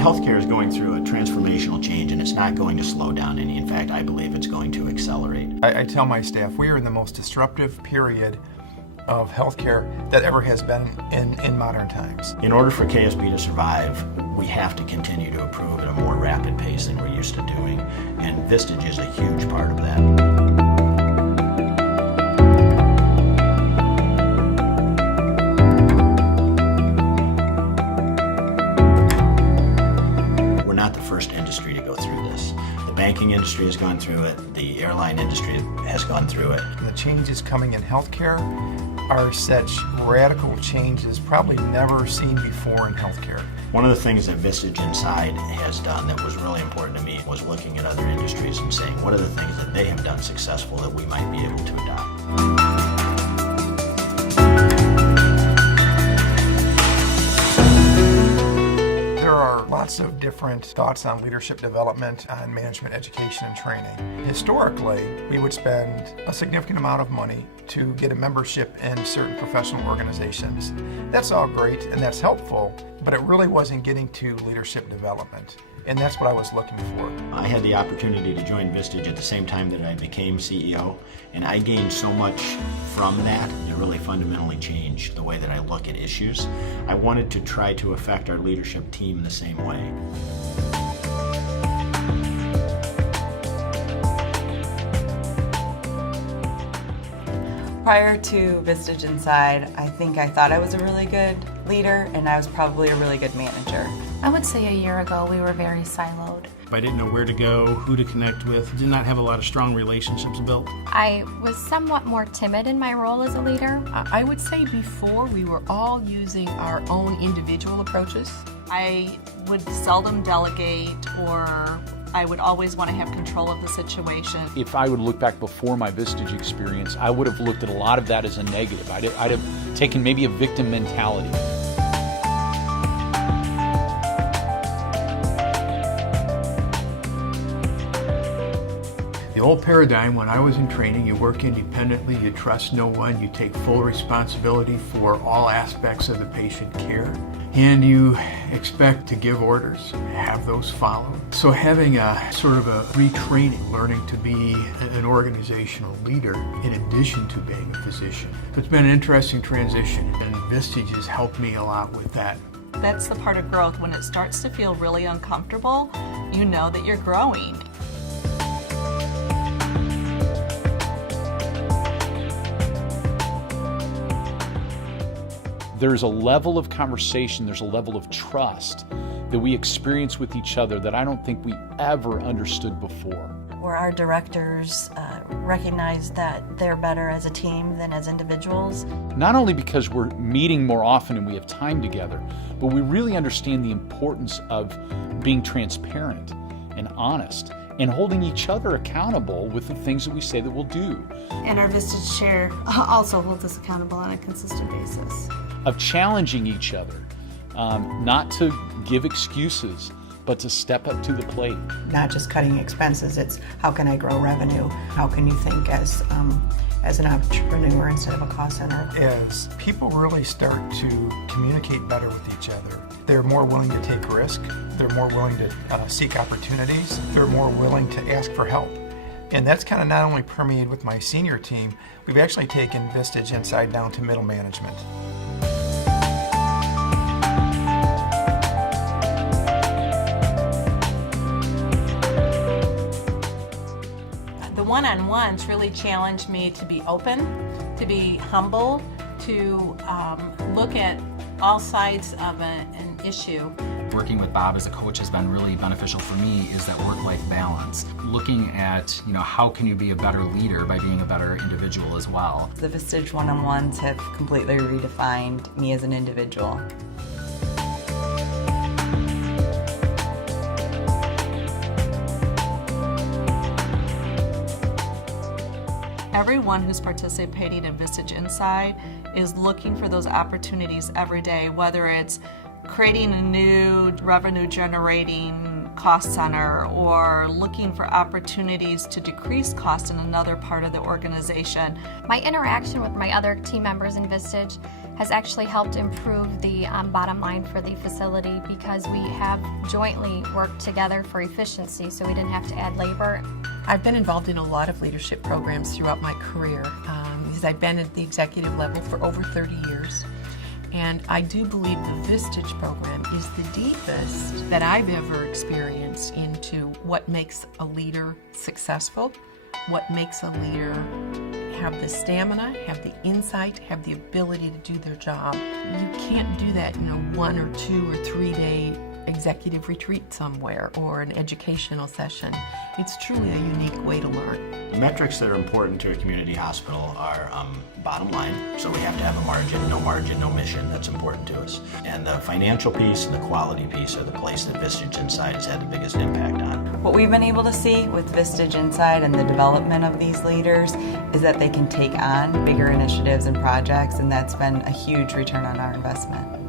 Healthcare is going through a transformational change, and it's not going to slow down any. In fact, I believe it's going to accelerate. I tell my staff we are in the most disruptive period of healthcare that ever has been in modern times. In order for KSB to survive, we have to continue to improve at a more rapid pace than we're used to doing, and Vistage is a huge part of that. Industry to go through this. The banking industry has gone through it, the airline industry has gone through it. The changes coming in healthcare are such radical changes probably never seen before in healthcare. One of the things that Vistage Inside has done that was really important to me was looking at other industries and saying, what are the things that they have done successful that we might be able to adopt? There are lots of different thoughts on leadership development, on management education and training. Historically, we would spend a significant amount of money to get a membership in certain professional organizations. That's all great and that's helpful, but it really wasn't getting to leadership development. And that's what I was looking for. I had the opportunity to join Vistage at the same time that I became CEO, and I gained so much from that. It really fundamentally changed the way that I look at issues. I wanted to try to affect our leadership team in the same way. Prior to Vistage Inside, I think I thought I was a really good leader, and I was probably a really good manager. I would say a year ago we were very siloed. I didn't know where to go, who to connect with, did not have a lot of strong relationships built. I was somewhat more timid in my role as a leader. I would say before we were all using our own individual approaches. I would seldom delegate, or I would always want to have control of the situation. If I would look back before my Vistage experience, I would have looked at a lot of that as a negative. I'd have taken maybe a victim mentality. The old paradigm, when I was in training, you work independently, you trust no one, you take full responsibility for all aspects of the patient care, and you expect to give orders, have those followed. So having a sort of a retraining, learning to be an organizational leader in addition to being a physician. So it's been an interesting transition, and Vistage has helped me a lot with that. That's the part of growth. When it starts to feel really uncomfortable, you know that you're growing. There's a level of conversation, there's a level of trust that we experience with each other that I don't think we ever understood before. Where our directors recognize that they're better as a team than as individuals. Not only because we're meeting more often and we have time together, but we really understand the importance of being transparent and honest and holding each other accountable with the things that we say that we'll do. And our Vistage chair also holds us accountable on a consistent basis. Of challenging each other, not to give excuses, but to step up to the plate. Not just cutting expenses, it's how can I grow revenue? How can you think as an entrepreneur instead of a cost center? As people really start to communicate better with each other, they're more willing to take risk, they're more willing to seek opportunities, they're more willing to ask for help. And that's kind of not only permeated with my senior team, we've actually taken Vistage Inside down to middle management. The one-on-ones really challenged me to be open, to be humble, to look at all sides of an issue. Working with Bob as a coach has been really beneficial for me is that work-life balance. Looking at, how can you be a better leader by being a better individual as well. The Vistage one-on-ones have completely redefined me as an individual. Everyone who's participating in Vistage Inside is looking for those opportunities every day, whether it's creating a new revenue generating cost center or looking for opportunities to decrease cost in another part of the organization. My interaction with my other team members in Vistage has actually helped improve the bottom line for the facility because we have jointly worked together for efficiency, so we didn't have to add labor. I've been involved in a lot of leadership programs throughout my career because I've been at the executive level for over 30 years. And I do believe the Vistage program is the deepest that I've ever experienced into what makes a leader successful, what makes a leader have the stamina, have the insight, have the ability to do their job. You can't do that in a 1 or 2 or 3 day executive retreat somewhere or an educational session. It's truly a unique way to learn. Metrics that are important to a community hospital are bottom line, so we have to have a margin, no mission. That's important to us. And the financial piece and the quality piece are the place that Vistage Inside has had the biggest impact on. What we've been able to see with Vistage Inside and the development of these leaders is that they can take on bigger initiatives and projects, and that's been a huge return on our investment.